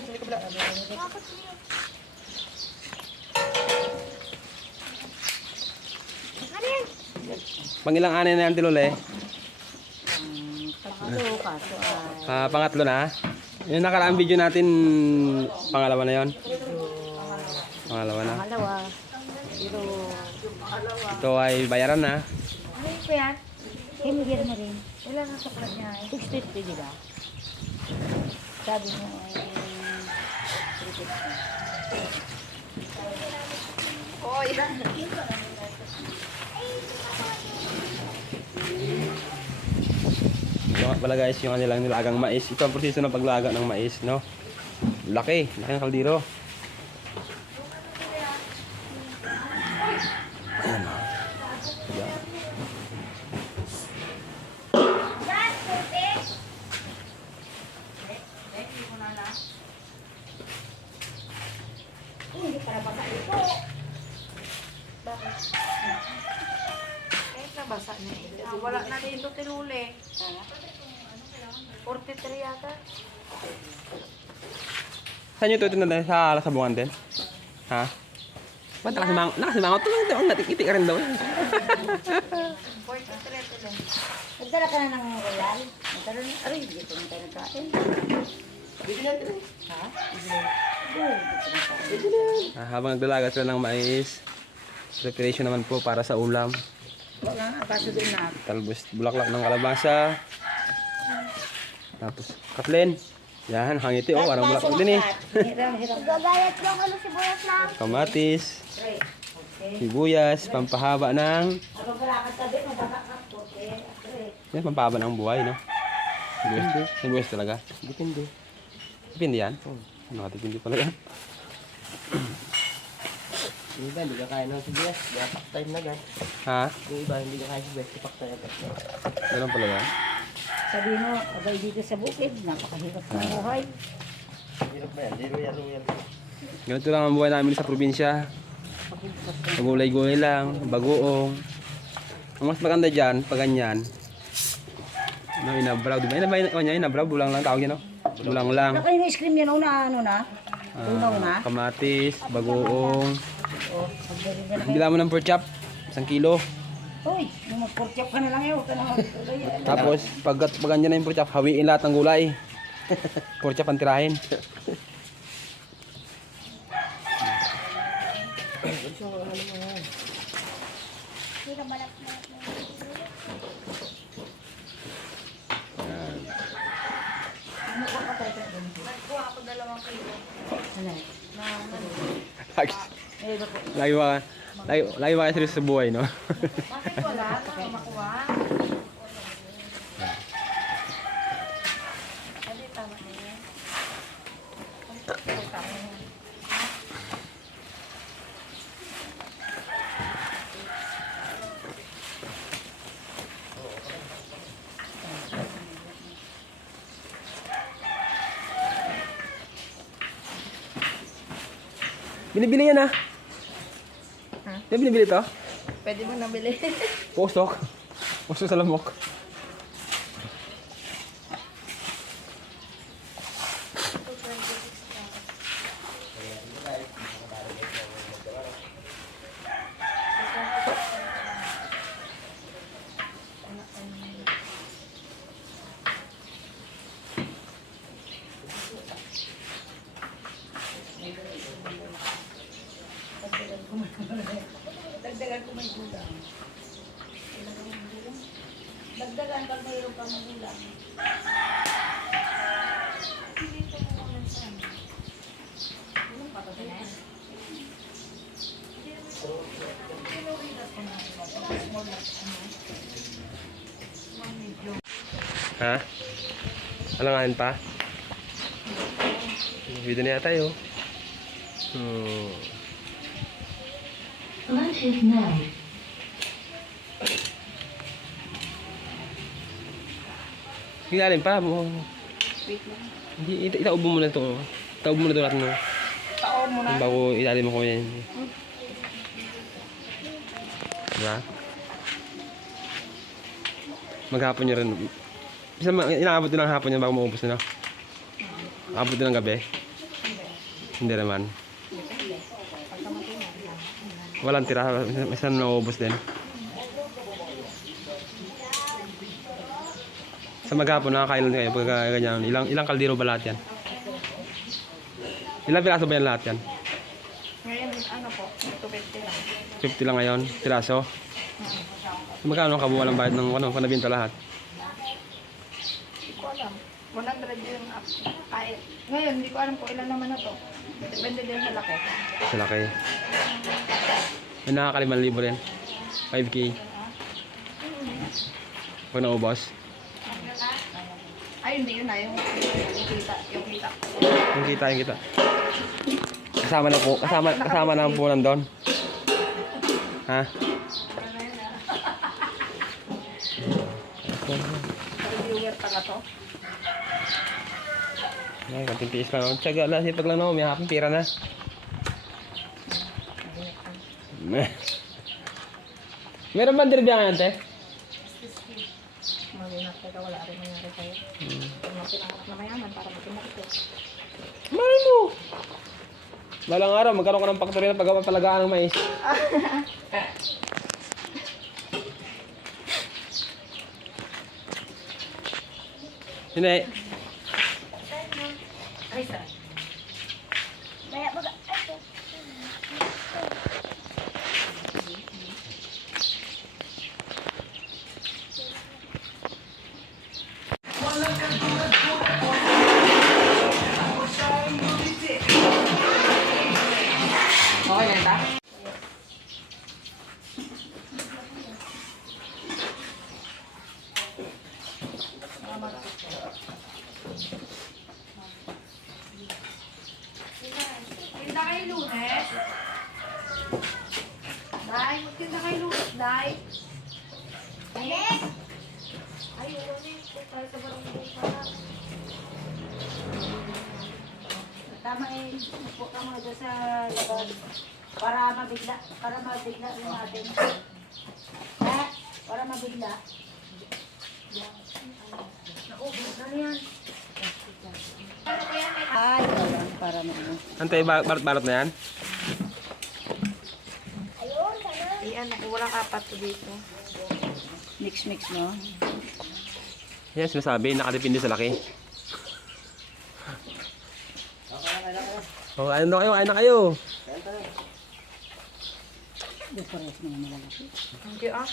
sa kabila. Pangilang ani na yan, Tilule? Pangatlo, kaso ay... Pangatlo na. Yung nakaraang video natin, pangalawa na yon. Pangalawa na. Pangalawa. Pero... Ito ay bayaran na. Ano yung kuya? Himigir mo rin. Wala na sa kanya. 650, di ba? Sabi mo ay... 350. Oy! Ito nga pala guys, yung kanilang nilagang mais. Ito ang proseso ng paglaga ng mais, no? Laki ng kaldero. Ayan o. Ayan. Hindi para baka ito. Bakit? Kahit nabasa na ito. Wala na dito Tilule. 43 yata. Saan nyo ito na sa Lasabungan din? Ha? Ba't nakasimangot? Ito ang natikiti ka rin daw. 43 ito lang. Nagdala ka na ng royal? Nagdala na? Aray, hindi ko na tayo nagkain. Bili na ito. Ha? Bili. Habang nagdalaga sila ng mais, preparation naman po para sa ulam. Wala na, kaso din na. Talbos bulaklak ng kalabasa. Tapos katlin. Yan, hangiti oh, parang bulaklak din eh. Gagayat lang ano sibuyas lang. Kamatis, sibuyas, pampahaba ng... Yan, pampahaba ng buhay, no? Sibuyas, sibuyas talaga. Depende. Depende yan? Ano ka, depende pala yan. Yung iba, hindi ka kaya ng sibuyas. Paktay na agad. Ha? Yung iba, hindi ka kaya sibuyas. Paktay agad. Ganun pala yan. Sabi mo, abay dito sa bukid, napakahirap ng buhay. Hirap ba yan? Di royal. Ganito lang ang buhay namin sa probinsya. Pagulay-gulay lang, bagoong. Ang mas maganda dyan, pag ganyan, no, inabraw, di ba? Inabraw, bulang lang tawag yan, no? Bulang lang. Ano kayo na ice cream yan, una, ano na? Tunaw na? Kamatis, bagoong. O, pagdating ka na kayo. Bila mo ng pork chop, 1 kilo. Uy, yung mag-pork chop ka na lang yun. Huwag ka na magtuloy. Tapos, pag ganyan na yung pork chop, hawiin lahat ng gulay. Pork chop ang tirahin. Nagkuha ako 2 kilo. Ano? Lagi, Eh, bako. lagi ba kayo seryoso sa buhay, no? Bakit wala? Ano makuha? Hindi, tama na yan. Binibili yan, ha? Ha? Yan binibili to? Pwede mo nabili. Postok. Postok sa lamok. Dagdagan ko may gulang. Dagdagan pag mayroon kang gulang. Dito mo muna sa amin. Anong patatas? Ha? Alanganin pa? Video na yata yun. Lunch is now. Hilalin pa mo. Wait lang. Hindi, itaubo mo na ito. Itaubo mo na ito lahat mo. Taon mo na. Bago ilalim mo ko yan. Diba? Maghapon nyo rin. Isa inaabot din ng hapon yan bago maubos na. Abot din ng gabi. Hindi naman. Depende. Pagka matinag lang. Walang tira. Minsan nauubos din. Sa maghapon, nakakailan kayo pagka ganyan. Ilang kaldero ba lahat yan? Ilang piraso ba yan lahat yan? Ngayon, ano po, 250 lang. 50 lang ngayon, piraso. Magkano ang kabuuan ng bayad ng ano, panabinta lahat? Hindi ko alam. 100 yung up. Kahit, ngayon, hindi ko alam kung ilan naman na to. Depende din sa laki. Sa laki. May nakaka5,000 rin. 5K. Pag naubos. Ay, hindi yun na. Yung kita. Yung kita. Yung kita. Kasama na po. Kasama na po nandun. Ha? Reviewer pala to. Ay, konting tiis lang. Tsaga lang. Sipag lang naman. May hapong pira na. Meron ba dirbiya ngayon, te? Malinap ka wala rin nangyari sa'yo. Kung pinangarap na mayaman para matinag ito. Malay mo! Balang araw, magkaroon ka ng factory na pagpapalagaan ng mais. Hindi. Ay, sir. Okay na ito? Tinda kayo Lunes? Day, magtinda kayo Lunes, Day. Lunes? Ay, Lunes. Tayo sa barangay pala. Tama eh, po ka mga dyan sa labas. Para mabigla rin natin. Ha? Para mabigla. Naku, ano yan? Ay, wala. Para mo. Antay, balot na yan? Iyan, walang apat to dito. Mix mo. Yan, sinasabi. Nakadepende sa laki. Oh, ayun na kayo. Hindi ah.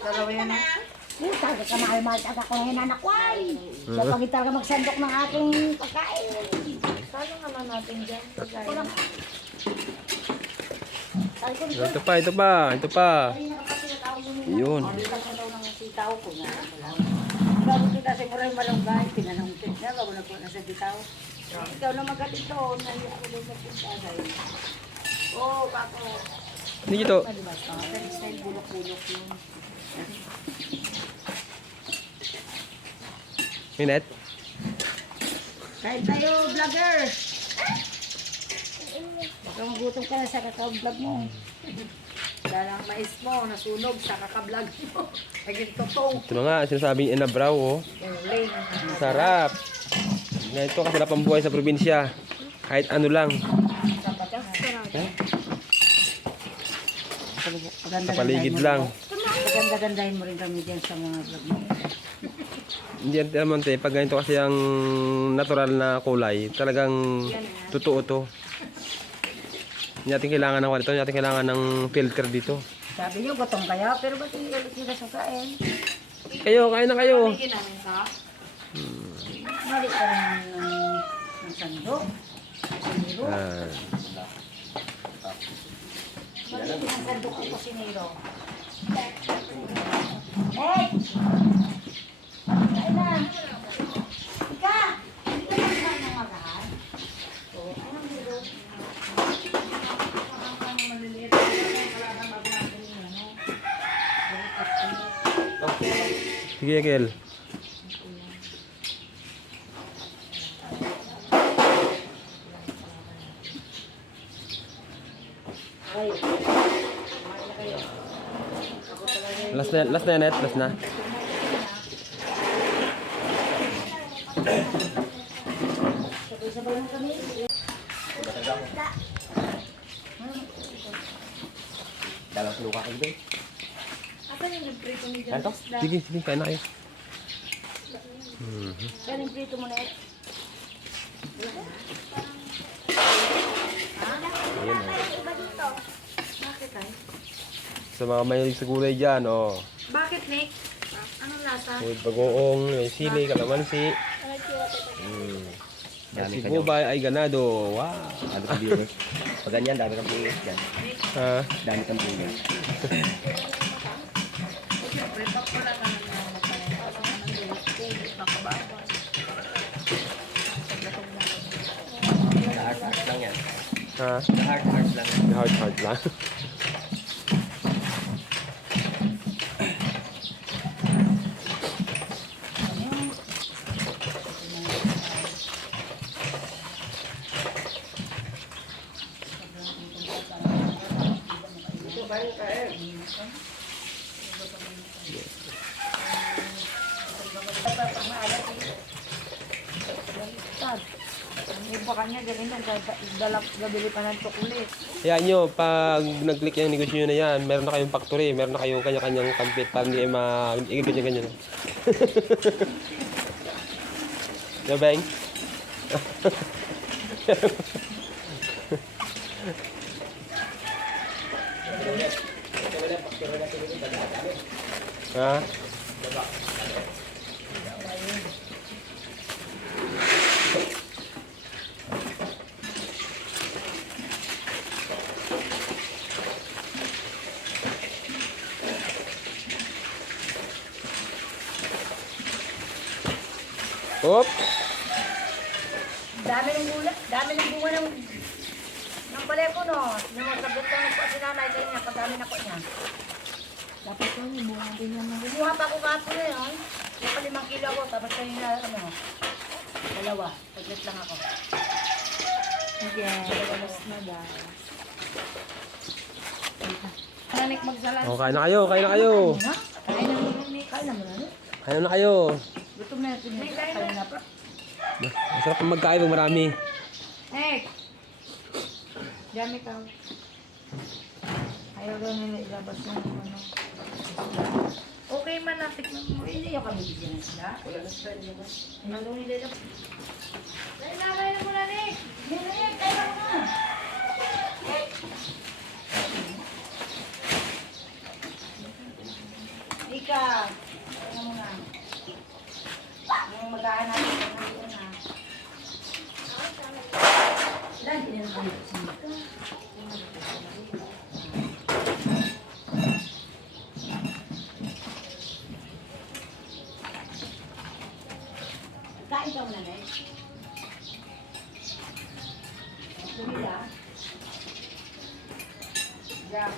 Dalawa yan ah. Yung talaga ka mahal-mahal talaga ko ngayon anak ko ay. Sa pagit talaga magsandok ng aking pagkain. Saan naman natin dyan? Ito pa. Yun. Sitaw ko nga. Bago kita siguro yung malunggay, pinanungkit na, bago na po nasa sitaw. Ikaw na magatito, nali ako doon sa punta sa'yo. Oo, kako. Hindi ito. Style bulok-bulok yun. Minet? Kahit tayo, vlogger! Baka magutom ka na sa kaka-vlog mo. Dahil ang mais mo, nasunog sa kakablog mo. Naging totoo. Ito na nga, sinasabing inabraw, oh. Yung lane. Sarap. Ganito kasarap ang buhay sa probinsya. Kahit ano lang. Sa paligid lang. Paganda-gandahin mo rin kami dyan sa mga vlog mo. Hindi yan naman, te. Pag ganito kasi ang natural na kulay, talagang totoo to. Hindi natin kailangan ng ito, hindi natin kailangan ng filter dito. Sabi niyo, gutom kaya, pero ba't hindi ulit sila sa kain? Kayo, kain na kayo. Hindi namin ka. Mali ka rin ng sandok. Siniro. Mali ng sandok ko sa siniro. Hey! Kain na! Ika! Hindi ka lang kain ng magahan? Oo. Anong hiro? Maliliit. Sige, Kel. Last na, net. Last na. Sabay-sabay na kami. Dalang luka kayo doon. Asan yung nagprito ni John? Ano? Sige, sige, kain na kayo. Yan yung prito mo na eh. Ayun, oh. Iba dito. Bakit ay? Sa mga mahilig sa gulay dyan, oh. Bakit, Nick? Anong lasa? May bagoong, may sili, kalamansi. Dami Si Bubay ay ganado. Wow. Dami kang viewers. Pag ganyan, dami kang viewers dyan. Ha? Dami kang viewers. Siyempre, pag wala ka na makababa. Heart lang yan. Ha? Heart lang. Hard lang. Iba kanya, galing na, gabili pa ng chocolate. Kaya nyo, pag nag-click yung negosyo nyo na yan, meron na kayong factory, meron na kayong kanya-kanyang kampit para hindi ganyan-ganyan. Diba, Beng? Ha? Op! Dami ng gula, dami ng bunga ng paleko, no? Yung sabot lang po si nanay kayo niya, pagdami na ko niya. Dapat ko yung bunga din yan. Bumuha pa ako kapo na yun. Yung pa 5 kilo ako, tapos kayo na, ano, 2. Paglit lang ako. Okay, alas na dahil. Nanik magsalan. Oh, kain na kayo, kain na kayo. Kain na mo na, kain na mo na. Kain na kayo. Gutom na ito niya. Kain na pa. Masarap pang magkain pag marami. Nek! Dami ka. Ayaw daw nila ilabas na ano. Okay man na, tikman mo. Hindi yung kami bigyan ng sila. Wala na sila nila. Nandun nila lang. Kaya na muna, Nek! Nek, kaya na muna. Ika, kaya muna. Yung mag-aanap natin nandun na. Ilan, kailan kami sila? Kain ka muna, Nek. Tumila. Jam.